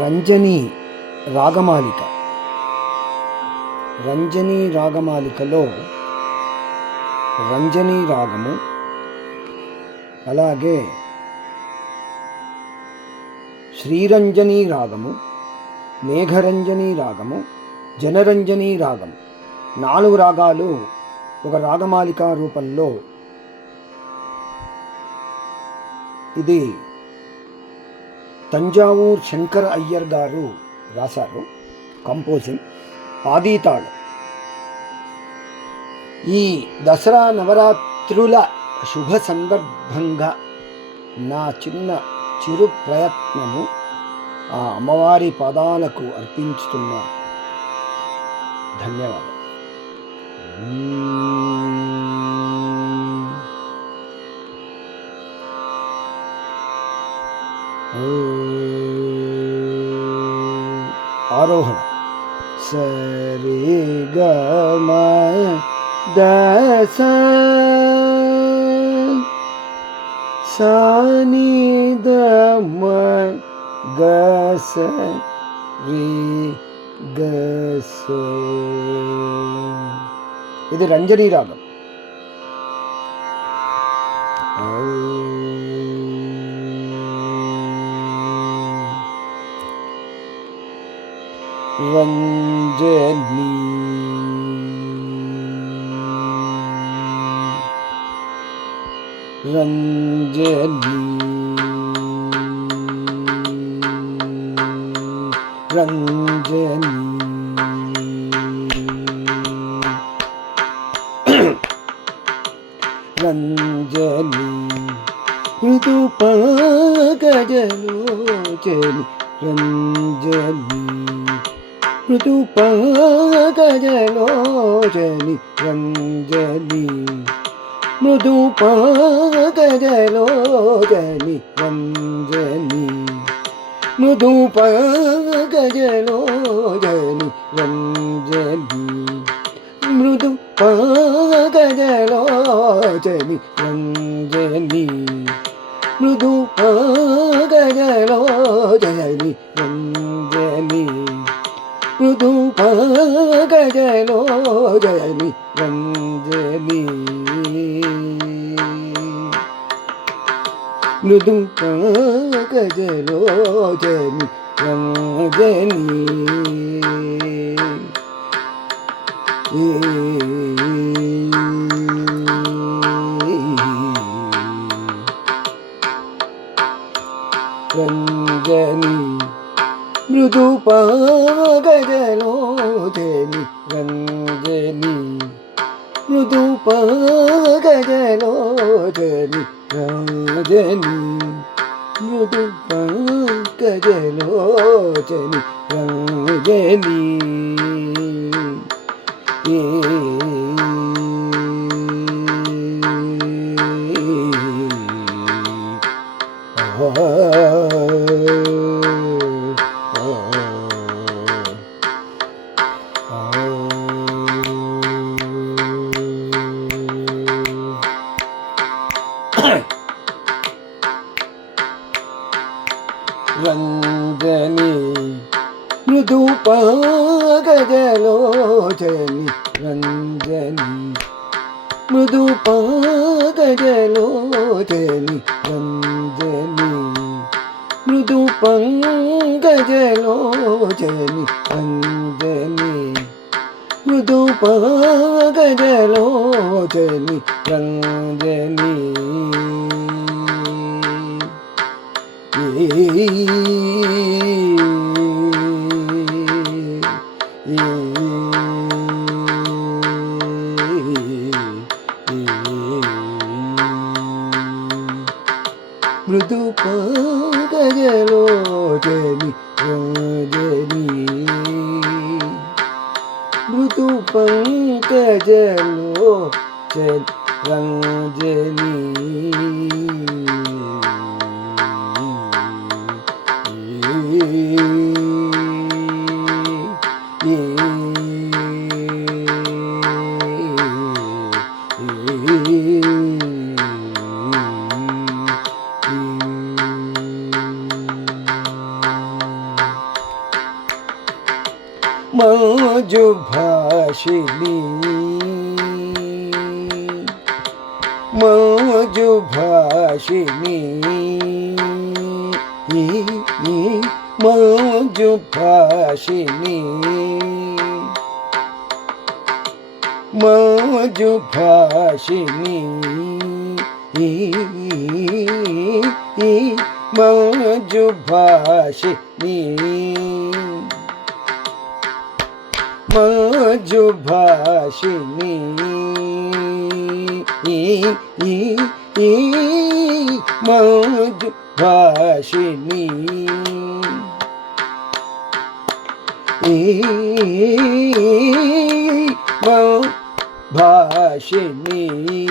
రంజని రాగమాలిక. రంజని రాగమాలికలో రంజని రాగము, అలాగే శ్రీరంజని రాగము, మేఘరంజని రాగము, జనరంజని రాగము, 4 రాగాలు ఒక రాగమాలిక రూపంలో. ఇది తంజావూర్ శంకర అయ్యర్ గారు రాశారు కంపోజింగ్. ఆదితాళం. ఈ దసరా నవరాత్రుల శుభ సందర్భంగా నా చిరు ప్రయత్నము ఆ అమ్మవారి పాదాలకు అర్పించుతున్నా. ధన్యవాదాలు. ఆరోహణ. సరి గమ దస సాని దమ గస రి గస. ఇది రంజని రాగం. రంజని రంజని రంజని రంజని ఋతు పంకజలోచని రంజని ఋతు పంకజలోచని రంజని మృదు పంకజలోచని రంజని మృదు పంకజలోచని రంజని మృదు పంకజలోచని రంజని మృదు పంకజలోచని రంజని మృదు పంకజలోచని రంజని మృదు పంకజలోచని రంజని. రంజని మృదు పంకజలోచని రంజని మృదు పంకజలోచని రంజని మృదు పంకజలోచని రంజని. రంజని మృదు పంకజలోచని రంజని మృదు పంకజలోచని రంజని మృదు పంకజలోచని రంజని మృదు పంకజలోచని రంజని. మృదు పంకజలోచని రంజని మృదు పంకజలోచని రంజని. భాషిణి మోజు భాషిణి మోజు భాషిణి మోజు భాషిణి మోజు భాషిని మోజు భాషిని మోజు భాషిని భాషిని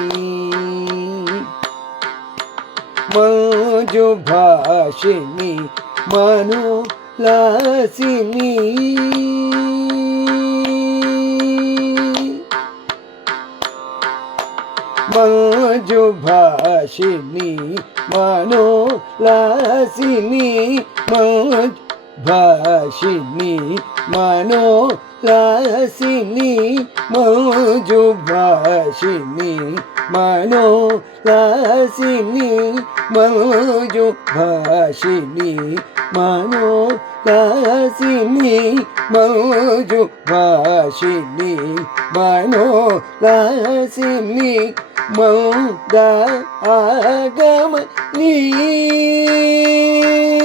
మోజు భాషిని మనోల్లాసిని మోజు భాషిని మనోల్లాసిని మోజు భాషిని మనోల్లాసిని మోజు భాషిని మనోల్లాసిని మోజు భాషిని మనోల్లాసిని మోజు భాషిని మనోల్లాసిని మౌద ఆగమని